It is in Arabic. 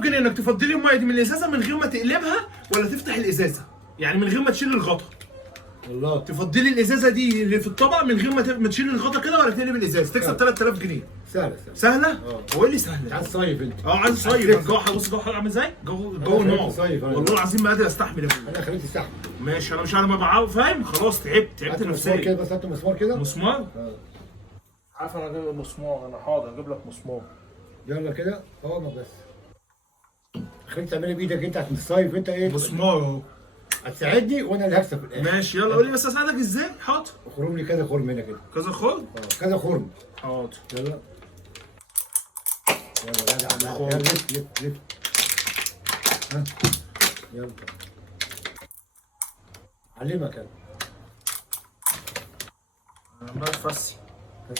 جنيه انك تفضلي الميه دي من الازازه من غير ما تقلبها ولا تفتح الازازه، يعني من غير ما تشيل الغطا. والله تفضلي الازازه دي اللي في الطبق من غير ما تشيل الغطا كده ولا تقلب الازازه، تكسب 3000 جنيه. سهله. سهله؟ اه. هو ايه اللي سهله؟ عايز تصيف انت؟ عايز صيف. الجو بص الجو حر عامل ازاي؟ جو أنا نار. خليك تصيف، أنا. والله العظيم ما قادر استحمل يا ابويا. انا خليك تستحمل. ماشي انا مش عارف ابقى فاهم، خلاص تعبت هات مسمار نفسيا. كده بس، هات مسمار كده. مسمار؟ اه. عارف انا اجيب مسمار، انا حاضر اجيب لك مسمار. يلا كده اهو بس. خليك تعملي بايدك انت عشان تصيف انت ايه؟ مسمار اهو. هتساعدني وانا اللي هكسب في الاخر. ماشي يلا قول لي بس اساعدك ازاي؟ حاضر. خرم لي كذا خرم هنا كده. كذا خرم؟ كذا خرم. حاضر. يلا يلا خرم. يلا لف لف لف. ها يلا علمك انا. انا عمال اتفسي. بس.